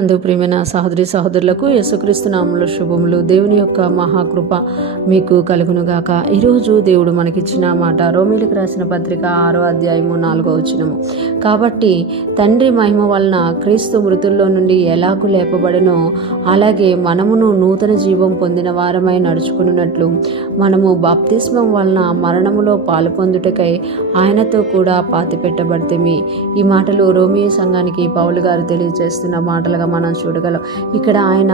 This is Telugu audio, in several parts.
అందు ప్రియమైన సహోదరి సహోదరులకు యేసుక్రీస్తు నామములో శుభములు. దేవుని యొక్క మహాకృప మీకు కలుగునుగాక. ఈరోజు దేవుడు మనకిచ్చిన మాట రోమీయులకు రాసిన పత్రిక 6వ అధ్యాయము 4వ వచనము. కాబట్టి తండ్రి మహిమ వలన క్రీస్తు మృతుల్లో నుండి ఎలాగూ లేపబడనో అలాగే మనమును నూతన జీవం పొందిన వారమై నడుచుకున్నట్లు మనము బాప్తిస్మం వలన మరణములో పాలు పొందుటకై ఆయనతో కూడా పాతిపెట్టబడితిమి. ఈ మాటలు రోమియో సంఘానికి పౌలు గారు తెలియజేస్తున్న మాటలుగా మనం చూడగలం. ఇక్కడ ఆయన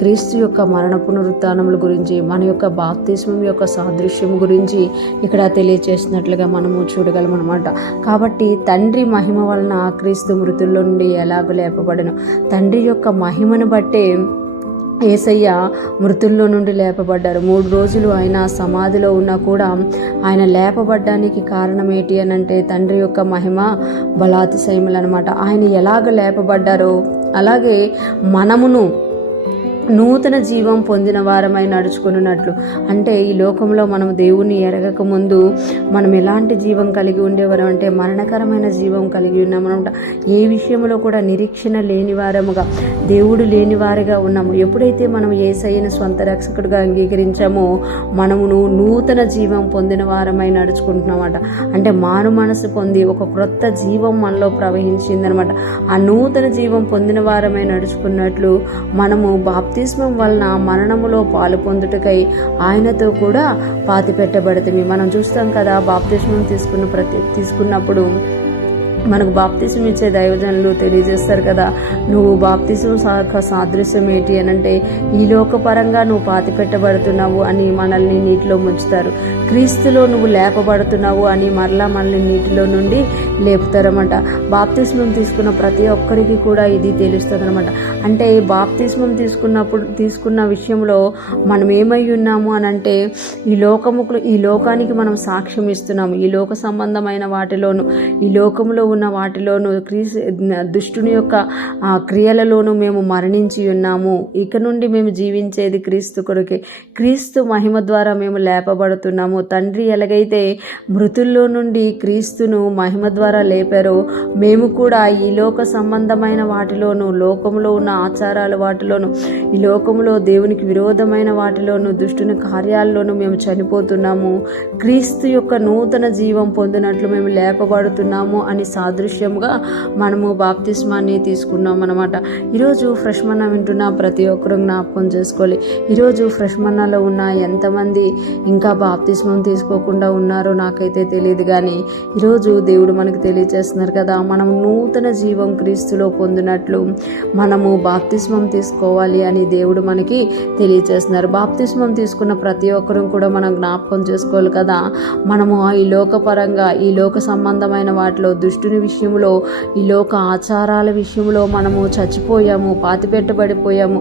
క్రీస్తు యొక్క మరణ పునరుత్థానముల గురించి, మన యొక్క బాప్తిస్మం యొక్క సాదృశ్యం గురించి ఇక్కడ తెలియజేసినట్లుగా మనము చూడగలం అనమాట. కాబట్టి తండ్రి మహిమ వలన క్రీస్తు మృతుల్లో నుండి ఎలాగ లేపబడను, తండ్రి యొక్క మహిమను బట్టే యేసయ్య మృతుల్లో నుండి లేపబడ్డారు. 3 రోజులు ఆయన సమాధిలో ఉన్నా కూడా ఆయన లేపబడ్డానికి కారణం ఏంటి అని అంటే తండ్రి యొక్క మహిమ బలాతిశయములు అనమాట. ఆయన ఎలాగ లేపబడ్డారో అలాగే మనమును నూతన జీవం పొందిన వారమై నడుచుకున్నట్లు. అంటే ఈ లోకంలో మనం దేవుణ్ణి ఎరగక ముందు మనం ఎలాంటి జీవం కలిగి ఉండేవారం అంటే మరణకరమైన జీవం కలిగి ఉన్నామనమాట. ఏ విషయంలో కూడా నిరీక్షణ లేని వారముగా, దేవుడు లేని వారిగా ఉన్నాము. ఎప్పుడైతే మనం యేసయ్యను స్వంత రక్షకుడిగా అంగీకరించామో మనమును నూతన జీవం పొందిన వారమై నడుచుకుంటున్నామట. అంటే మారు మనసు పొంది ఒక క్రొత్త జీవం మనలో ప్రవహించిందనమాట. ఆ నూతన జీవం పొందిన వారమై నడుచుకున్నట్లు మనము బాప్తిస్మం వలన మరణములో పాలు పొందుటకై ఆయనతో కూడా పాతిపెట్టబడితిమి. మనం చూస్తాం కదా, బాప్తిస్మం తీసుకున్నప్పుడు మనకు బాప్తిసం ఇచ్చే దైవజనులు తెలియజేస్తారు కదా, నువ్వు బాప్తిసం సాదృశ్యం ఏంటి అని అంటే ఈ లోకపరంగా నువ్వు పాతిపెట్టబడుతున్నావు అని మనల్ని నీటిలో ముంచుతారు. క్రీస్తులో నువ్వు లేపబడుతున్నావు అని మరలా మనల్ని నీటిలో నుండి లేపుతారన్నమాట. బాప్తిస్మం తీసుకున్న ప్రతి ఒక్కరికి కూడా ఇది తెలుస్తుంది అనమాట. అంటే ఈ బాప్తిస్మం తీసుకున్న విషయంలో మనం ఏమై ఉన్నాము అని అంటే ఈ లోకానికి మనం సాక్ష్యం ఇస్తున్నాము. ఈ లోక సంబంధమైన వాటిలోను, ఈ లోకంలో ఉన్న వాటిలోను, దుష్టుని యొక్క క్రియలలోనూ మేము మరణించి ఉన్నాము. ఇక నుండి మేము జీవించేది క్రీస్తు కొరకే. క్రీస్తు మహిమ ద్వారా మేము లేపబడుతున్నాము. తండ్రి ఎలాగైతే మృతుల్లో నుండి క్రీస్తును మహిమ ద్వారా లేపారో మేము కూడా ఈ లోక సంబంధమైన వాటిలోను, లోకంలో ఉన్న ఆచారాల వాటిలోను, ఈ లోకంలో దేవునికి విరోధమైన వాటిలోను, దుష్టుని కార్యాల్లోనూ మేము చనిపోతున్నాము. క్రీస్తు యొక్క నూతన జీవం పొందినట్లు మేము లేపబడుతున్నాము అని సాదృశ్యంగా మనము బాప్తిస్మాన్ని తీసుకున్నాం అనమాట. ఈరోజు ఫ్రెష్ మన్నా వింటున్న ప్రతి ఒక్కరూ జ్ఞాపకం చేసుకోవాలి. ఈరోజు ఫ్రెష్ మన్నాలో ఉన్న ఎంతమంది ఇంకా బాప్తిస్మం తీసుకోకుండా ఉన్నారో నాకైతే తెలియదు, కానీ ఈరోజు దేవుడు మనకు తెలియజేస్తున్నారు కదా, మనం నూతన జీవం క్రీస్తులో పొందినట్లు మనము బాప్తిస్మం తీసుకోవాలి అని దేవుడు మనకి తెలియజేస్తున్నారు. బాప్తిస్మం తీసుకున్న ప్రతి ఒక్కరూ కూడా మనం జ్ఞాపకం చేసుకోవాలి కదా, మనము ఈ లోకపరంగా, ఈ లోక సంబంధమైన వాటిలో, దుష్టుని విషయంలో, ఈ లోక ఆచారాల విషయంలో మనము చచ్చిపోయాము, పాతిపెట్టబడిపోయాము.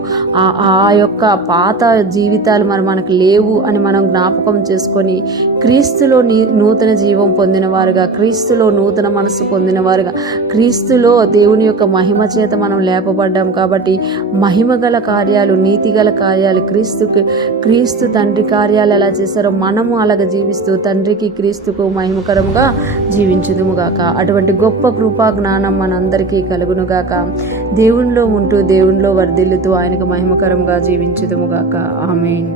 ఆ యొక్క పాత జీవితాలు మనకు లేవు అని మనం జ్ఞాపకం చేసుకొని క్రీస్తులో నూతన జీవం పొందిన వారుగా, క్రీస్తులో నూతన మనస్సు పొందిన వారుగా, క్రీస్తులో దేవుని యొక్క మహిమ చేత మనం లేపబడ్డాం. కాబట్టి మహిమ గల కార్యాలు, నీతి గల కార్యాలు, క్రీస్తు తండ్రి కార్యాలు ఎలా చేశారో మనము అలాగ జీవిస్తూ తండ్రికి క్రీస్తుకు మహిమకరంగా జీవించుదుముగాక. అటువంటి గొప్ప కృపా జ్ఞానం మనందరికీ కలుగునుగాక. దేవునిలో ఉంటూ దేవునిలో వర్ధిల్లుతూ ఆయనకు మహిమకరంగా జీవించుదుముగాక. ఆమేన్.